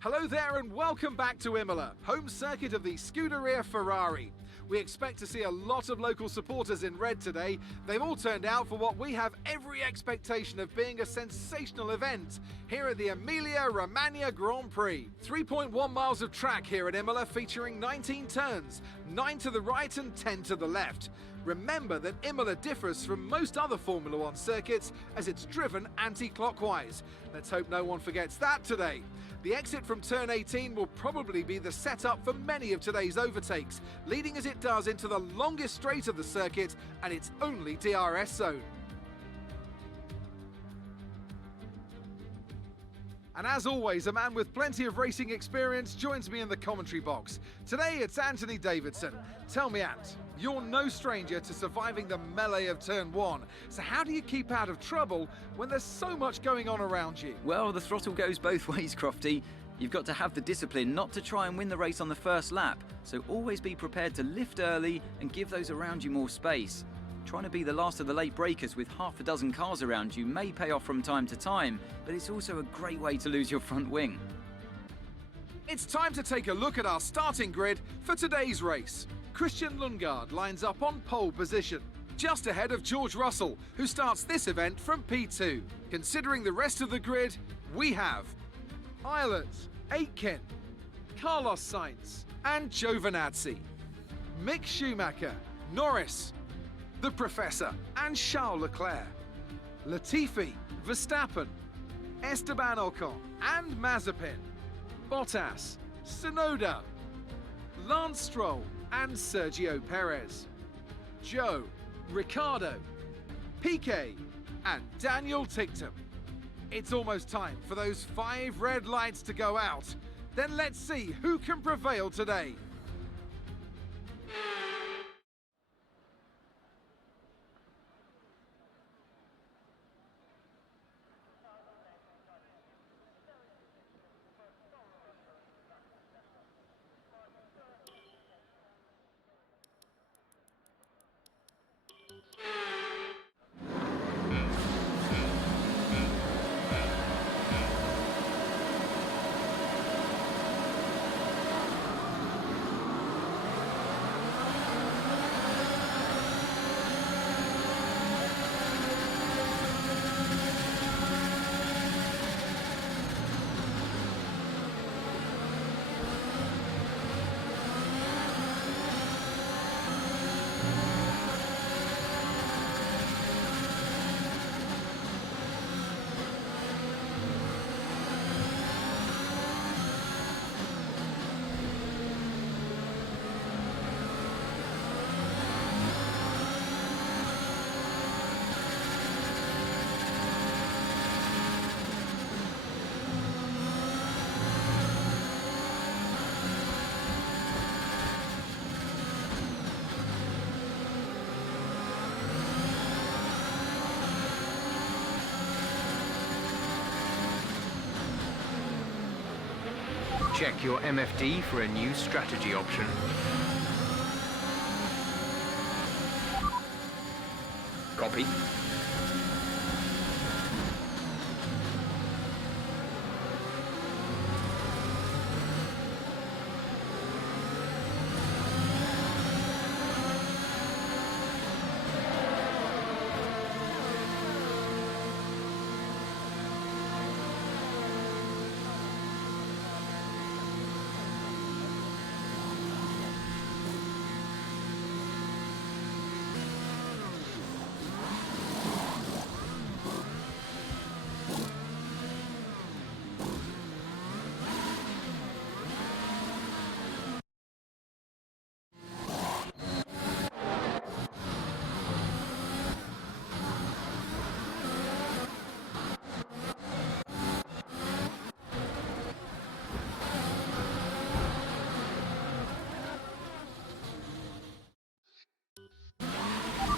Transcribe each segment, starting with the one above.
Hello there and welcome back to Imola, home circuit of the Scuderia Ferrari. We expect to see a lot of local supporters in red today. They've all turned out for what we have every expectation of being a sensational event here at the Emilia-Romagna Grand Prix. 3.1 miles of track here at Imola featuring 19 turns, 9 to the right and 10 to the left. Remember that Imola differs from most other Formula One circuits as it's driven anti-clockwise. Let's hope no one forgets that today. The exit from turn 18 will probably be the setup for many of today's overtakes, leading as it does into the longest straight of the circuit and its only DRS zone. And as always, a man with plenty of racing experience joins me in the commentary box. Today it's Anthony Davidson. Tell me, Ant, you're no stranger to surviving the melee of turn 1. So how do you keep out of trouble when there's so much going on around you? Well, the throttle goes both ways, Crofty. You've got to have the discipline not to try and win the race on the first lap. So always be prepared to lift early and give those around you more space. Trying to be the last of the late breakers with half a dozen cars around you may pay off from time to time, but it's also a great way to lose your front wing. It's time to take a look at our starting grid for today's race. Christian Lundgaard lines up on pole position, just ahead of George Russell, who starts this event from P2. Considering the rest of the grid, we have Ireland, Aitken, Carlos Sainz and Giovinazzi, Mick Schumacher, Norris, the Professor and Charles Leclerc, Latifi, Verstappen, Esteban Ocon and Mazepin, Bottas, Tsunoda, Lance Stroll and Sergio Perez, Joe, Ricciardo, Piquet and Daniel Ticktum. It's almost time for those 5 red lights to go out. Then let's see who can prevail today. Check your MFD for a new strategy option. Copy.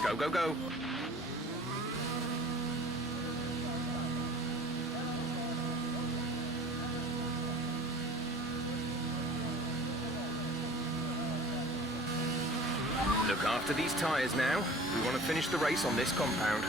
Go, go, go. Look after these tyres now. We want to finish the race on this compound.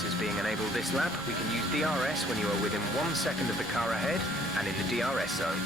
DRS is being enabled this lap. We can use DRS when you are within 1 second of the car ahead and in the DRS zone.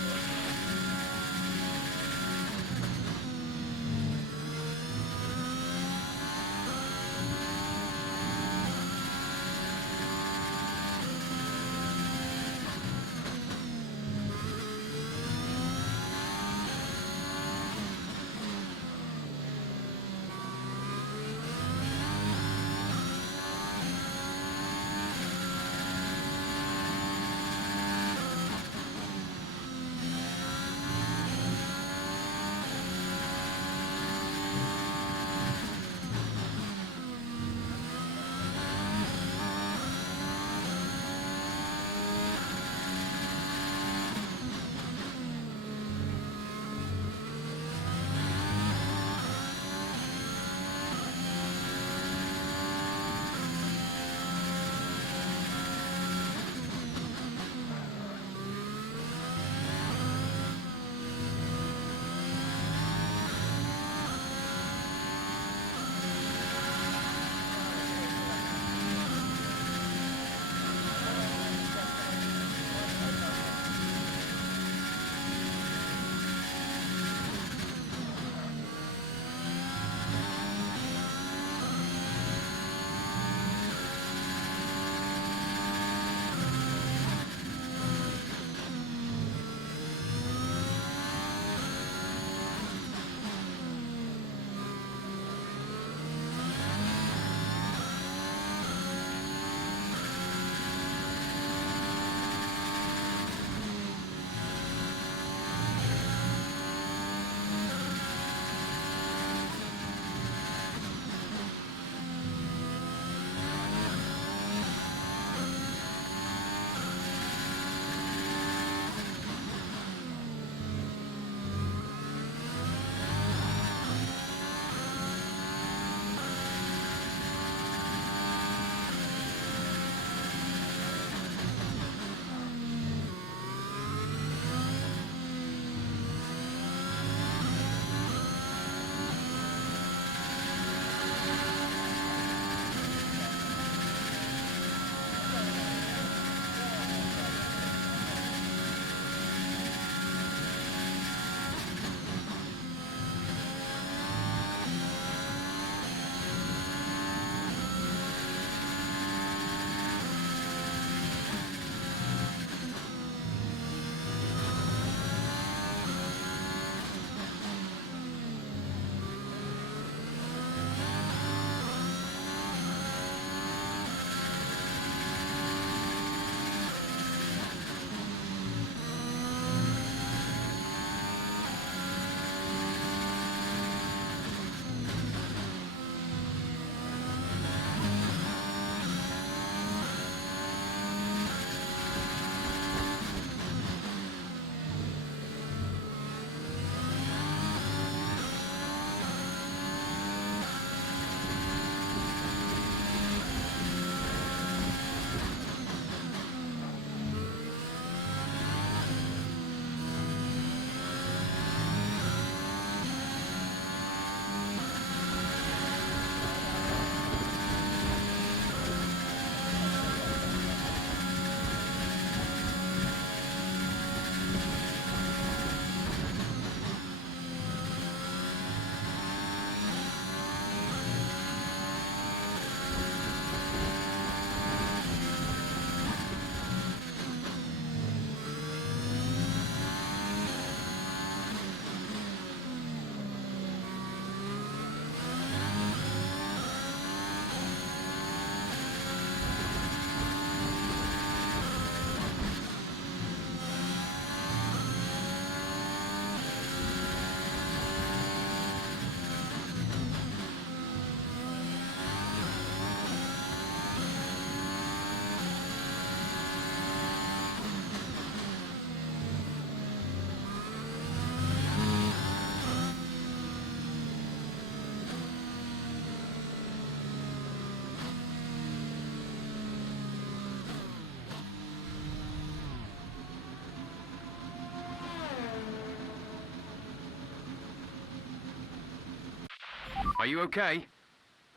Are you okay?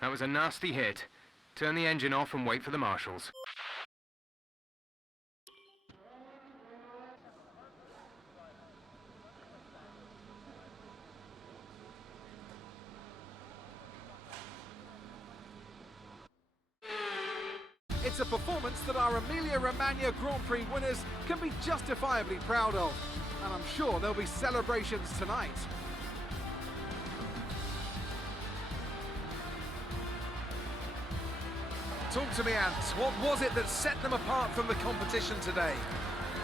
That was a nasty hit. Turn the engine off and wait for the marshals. It's a performance that our Emilia-Romagna Grand Prix winners can be justifiably proud of. And I'm sure there'll be celebrations tonight. Talk to me, Ant. What was it that set them apart from the competition today?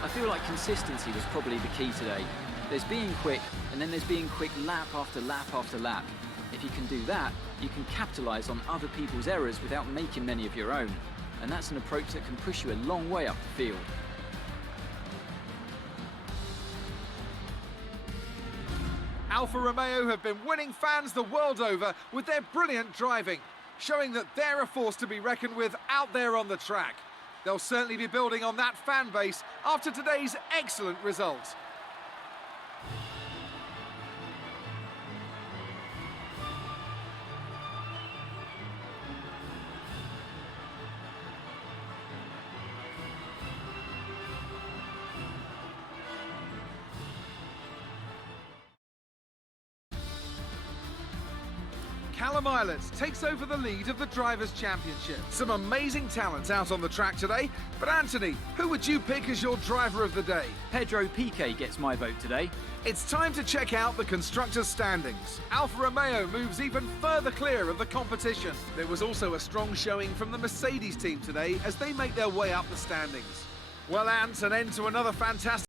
I feel like consistency was probably the key today. There's being quick, and then there's being quick lap after lap after lap. If you can do that, you can capitalise on other people's errors without making many of your own. And that's an approach that can push you a long way up the field. Alfa Romeo have been winning fans the world over with their brilliant driving, showing that they're a force to be reckoned with out there on the track. They'll certainly be building on that fan base after today's excellent result. Callum Islet takes over the lead of the Drivers' Championship. Some amazing talents out on the track today, but Anthony, who would you pick as your driver of the day? Pedro Piquet gets my vote today. It's time to check out the constructors' standings. Alfa Romeo moves even further clear of the competition. There was also a strong showing from the Mercedes team today as they make their way up the standings. Well, Ant, an end to another fantastic